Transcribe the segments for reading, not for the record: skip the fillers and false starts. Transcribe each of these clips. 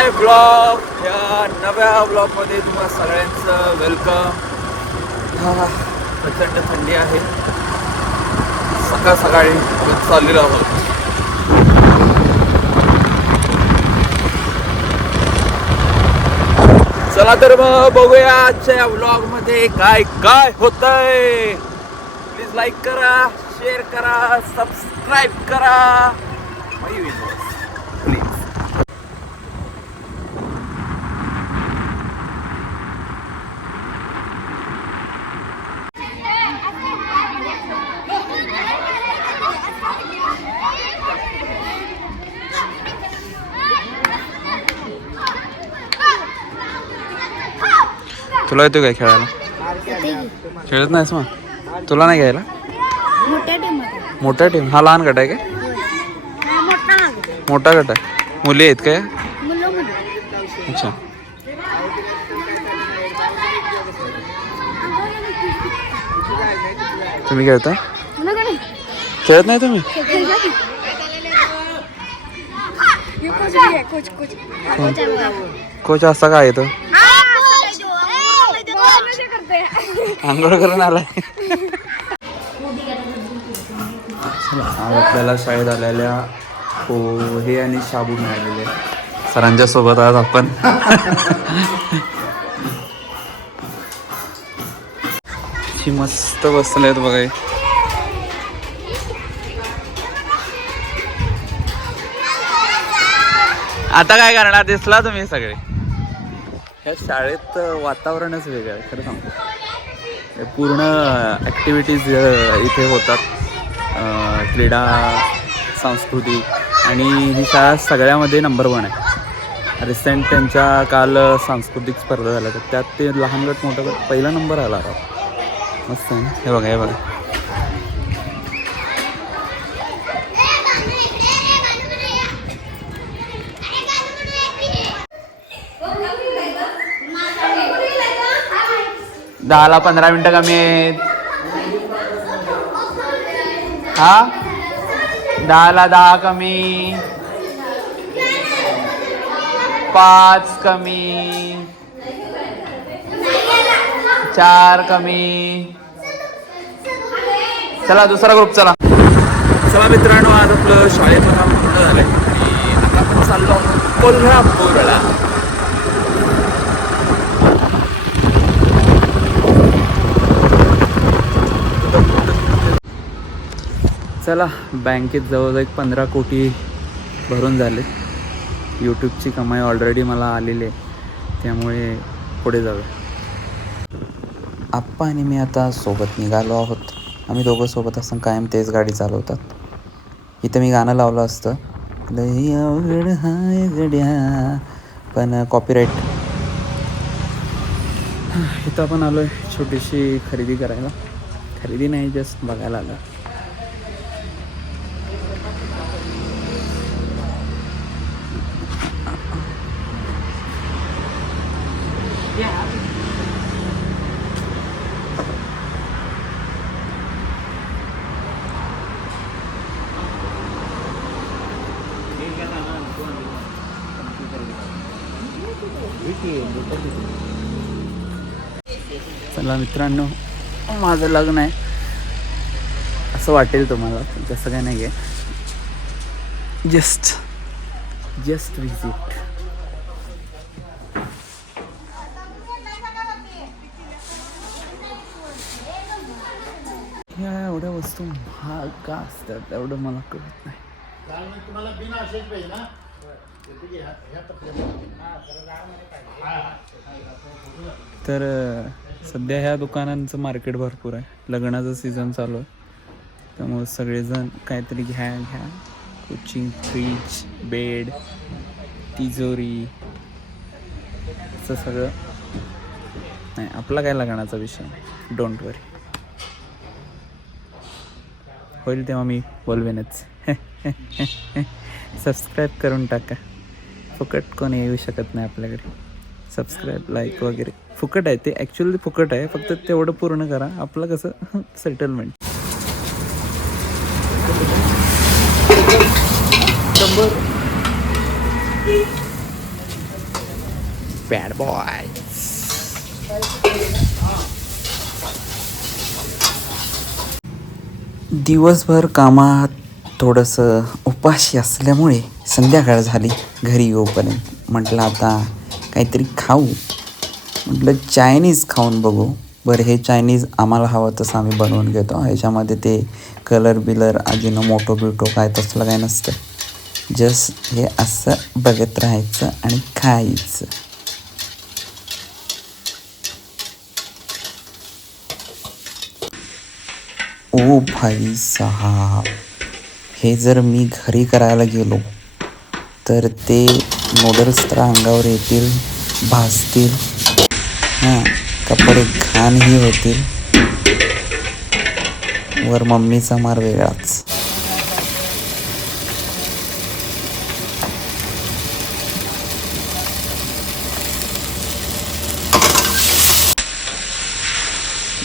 माय blog. या नव्या ब्लॉगमध्ये तुम्हा सगळ्यांचं वेलकम. प्रचंड थंडी आहे. सकाळी चाललेलो आहोत. चला तर मग बघूया आजच्या या ब्लॉगमध्ये काय काय होतंय. प्लीज लाईक करा, शेअर करा, सबस्क्राईब करा. प्लीज. तुला येतो काय खेळायला? खेळत नाहीस मग? तुला नाही घ्यायला? मोठ्या टीम. हा लहान गट आहे काय? मोठा गट आहे. मुली आहेत काय? अच्छा. तुम्ही खेळता? खेळत नाही तुम्ही? कोच असा काय येतो? आंघोळ करून आलाय. आज आपल्याला शाळेत आलेल्या पोहे आणि शाबू मिळालेले. सरांच्या सोबत आज आपण मस्त बसलेत बघा. आता काय करणार? दिसला तुम्ही सगळे. ह्या शाळेत वातावरणच वेगळं आहे खरं सांगतो. पूर्ण ॲक्टिव्हिटीज इथे होतात. क्रीडा, सांस्कृतिक, आणि ही शाळा सगळ्यामध्ये नंबर 1 आहे. रिसेंट त्यांच्या काल सांस्कृतिक स्पर्धा झाल्या तर त्यात ते लहान गट मोठा गट पहिला नंबर आला. मस्त आहे. हे बघा, हे बघा. दहाला 15 मिनिटं कमी आहेत. हा, 10ला 10 कमी, 5 कमी, 4 कमी. चला दुसरा ग्रुप. चला मित्रांनो, आज आपलं शाळेचं काम पूर्ण झालंय आणि आता आपण चाललो कोल्हापूरला. चला, बँकेत जवळजवळ 15 कोटी भरून झाले. यूट्यूबची कमाई ऑलरेडी मला आलेली आहे, त्यामुळे पुढे जाऊया. आप्पा आणि मी आता सोबत निघालो आहोत. आम्ही दोघं सोबत असताना कायम तेच गाडी चालवतात. इथं मी गाणं लावलं असतं, लई अवघड हाय गड्या, पण कॉपीराईट. इथं आपण आलो आहे छोटीशी खरेदी करायला. खरेदी नाही, जस्ट बघायला आलं. चला मित्रांनो, माझं लग्न आहे असं वाटेल तुम्हाला, तसं काय नाही आहे. Just visit. ह्या एवढ्या वस्तू महाग का असतात एवढं मला कळत नाही. तर सध्या ह्या दुकानांचं मार्केट भरपूर आहे. लग्नाचं सीझन चालू आहे, त्यामुळे सगळेजण काहीतरी घ्या. कोचिंग, फ्रीज, बेड, तिजोरी, असं सगळं. नाही, आपला काय लग्नाचा विषय, डोंट वरी. होईल तेव्हा मी बोलवेनच. सबस्क्राईब करून टाका. फुकट कोणी येऊ शकत नाही आपल्याकडे. सबस्क्राईब, लाईक वगैरे फुकट आहे. ते ॲक्च्युअली फुकट आहे, फक्त तेवढं पूर्ण करा. आपलं कसं सेटलमेंट. 100 bad boy. दिवसभर कामात थोडंसं उपाशी असल्यामुळे संध्याकाळ झाली घरी येऊपर्यंत. म्हटलं आता काहीतरी खाऊ, म्हटलं चायनीज खाऊन बघू. बरं, हे चायनीज आम्हाला हवं तसं आम्ही बनवून घेतो. ह्याच्यामध्ये ते कलर बिलर अजिनोमोटो बिटो काय तसलं काय नसतं. जस्ट हे असं बघत राहायचं आणि खायचं. ओ भाई साहब, हे जर मी घरी करायला गेलो तर ते नूडल्स तर अंगावर येतील, भाजतील, हां कपडे घाणही होतील, वर मम्मीचा मार वेगळाच.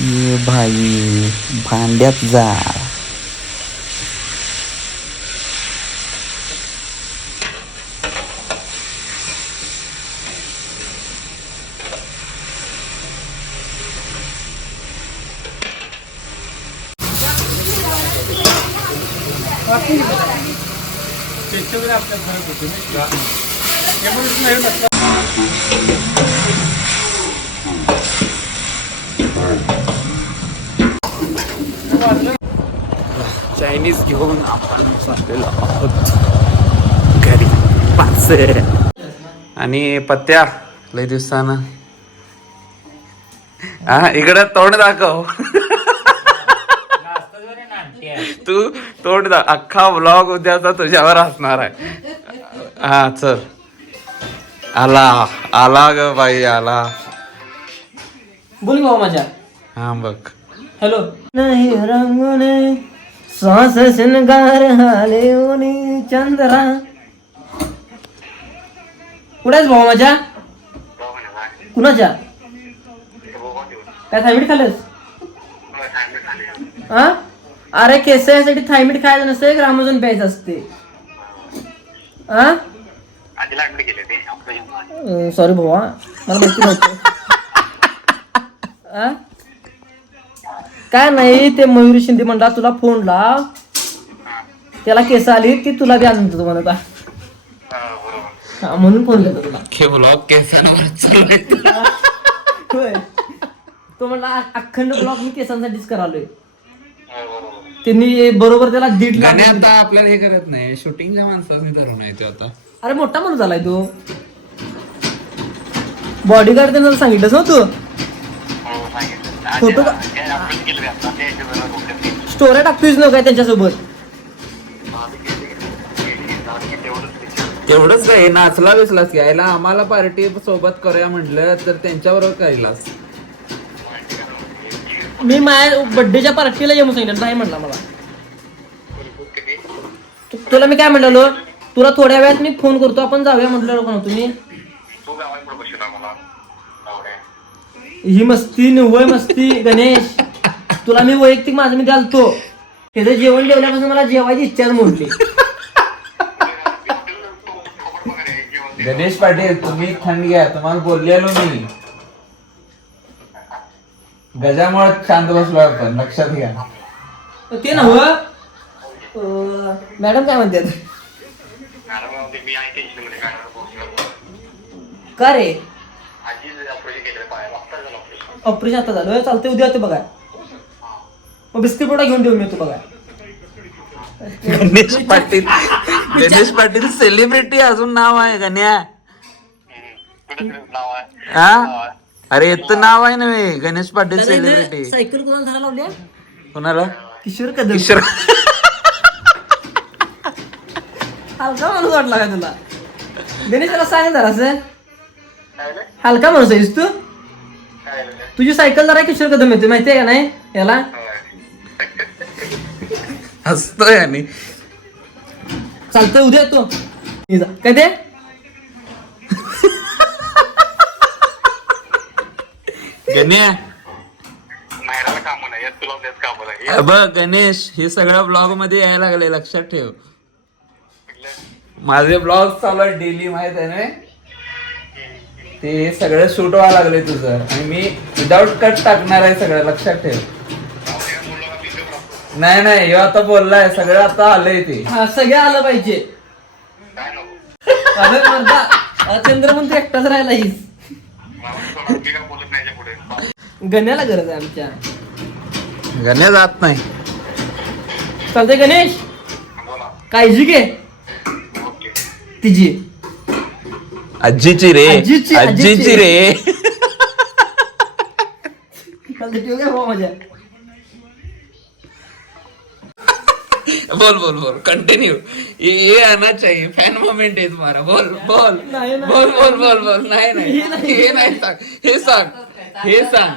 ये भाई भांड्यात जा. चायनीज घेऊन आपण चाललेलो आहोत घरी पाच. आणि पत्त्या लय दिवसानं हा इकडं तोंड दाखव. तू तोंड दाखव. अख्खा ब्लॉग उद्याचा तुझ्यावर असणार आहे. हा चल. आला आला ग बाई आला. बोल भाऊ माझ्या. हा बघ. हॅलो. नाही रंगोने श्वास शृंगार हाले ओनी चंद्रा. कुठे आहेस भाऊ माझ्या? कुणाच्या? काय थायमीठ खाल्लंस? हा अरे केसासाठी थायमीठ खायचं नसते, ग्रामोझोन प्यायचं असते. हा सॉरी भाऊ, मला माहिती नव्हतं. काय नाही, ते मयुरी शिंदे म्हणला तुला फोन लाव, त्याला केस आली की तुला बी आणतो म्हणत. म्हणून फोन केला तुला. होय, तो म्हणला अखंड ब्लॉग मी केसांसाठीच करालोय. त्यांनी बरोबर त्याला 1.5 लाख. आता आपल्याला हे करत नाही, शूटिंगच्या माणसाने धरून आहे तो आता. अरे मोठा माणूस झालाय तो. बॉडीगार्ड त्यांना सांगितलंस ना तू. फोटो स्टोऱ्या टाकतोयस ना काय त्यांच्यासोबत. एवढंच काय नाचला बिचलाच घ्यायला आम्हाला पार्टी सोबत करूया म्हटलं तर त्यांच्याबरोबर कायलाच. मी माझ्या बर्थडेच्या पार्टीला येऊ सांगितलं नाही म्हणला मला. तुला मी काय म्हणलेलो, तुला थोड्या वेळात मी फोन करतो आपण जाऊया म्हटलं. कोण तुम्ही ही मस्ती निव्वळ मस्ती गणेश. तुला मी वैयक्तिक माझं मी घालतो. त्याचं जेवण जेवल्यापासून मला जेवायची इच्छाच मोडली. गणेश पाटील तुम्ही थंड घ्या, तुम्हाला बोललेलो मी. गजामुळे शांत बसलो आपण, लक्षात घ्या. ते नव्ह मॅडम काय म्हणतात? का रे ऑपरेशन आता झालं? चालतंय उद्या ते बघा. मग बिस्किट पुडा घेऊन देऊ मी तू बघा. गणेश पाटील सेलिब्रिटी अजून नाव आहे गण्या. हा अरे येतं नाव आहे ना गणेश पाटील सेलिब्रिटी. सायकल कोणाला धरायला लावली? कोणाला? किशोर कदम. किशोर. हलका माणूस वाटला का तुला? गणेश त्याला सांग जरा असं. हलका माणूस आहेस तू. तुझी सायकल जरा किशोर कदम येते माहितीये का नाही याला? हसतोय आणि चालतंय उद्या तू काय ते. गण्या बघ गणेश, हे सगळं ब्लॉग मध्ये यायला लागले, लक्षात ठेव. माझे ब्लॉग चालू आहे डेली, माहित आहे ना. ते सगळं शूट व्हायला लागले तुझं आणि मी विदाऊट कट टाकणार आहे सगळं, लक्षात ठेव. नाही नाही ह्यो आता बोललाय सगळं, आता आलंय ते. हा सगळं आलं पाहिजे. अरे मर्दा, चंद्र पण तू एकटाच राहिला हीच. गण्याला गरज आहे आमच्या. गण्या जात नाही. चालतंय गणेश, काळजी घे तिची. आजीची रे, आजीची रे. चालतंय, ठेवू काय भाऊ माझ्या. बोल बोल बोल कंटिन्यू. ये आना चाहिए, फॅन मोमेंट आहे तुम्हाला. बोल बोल नाही, नाही. बोल बोल बोल बोल. नाही नाही हे नाही सांग, हे सांग, हे सांग.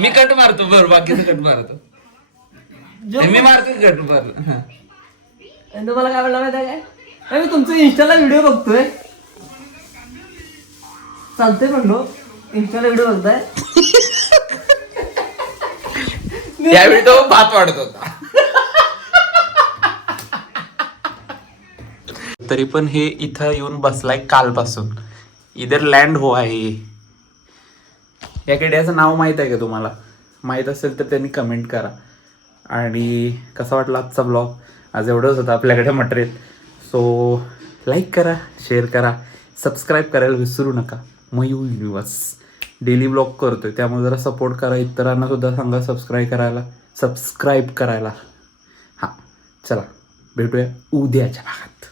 मी कट मारतो बरं, बाकीचं कट मारतो. मी मारतो कट मारतो. आणि तुम्हाला काय म्हणलं माहिती आहे काय, मी तुमचं इंस्टाला व्हिडिओ बघतोय. चालतंय म्हणलो, इंस्टाला व्हिडिओ बघताय. त्यावेळी तो भात वाढत होता. तरी पण हे इथं येऊन बसलाय कालपासून. इधर लँड हो आहे. या किड्याचं नाव माहीत आहे का तुम्हाला? माहीत असेल तर त्यांनी कमेंट करा. आणि कसा वाटला आजचा ब्लॉग? आज एवढंच होतं आपल्याकडे मटेरियल. सो लाईक करा, शेअर करा, सबस्क्राईब करायला विसरू नका. मयूर युनिवर्स डेली ब्लॉग करतोय, त्यामुळे जरा सपोर्ट करा. इतरांना सुद्धा सांगा सबस्क्राईब करायला. हां चला भेटूया उद्याच्या भागात.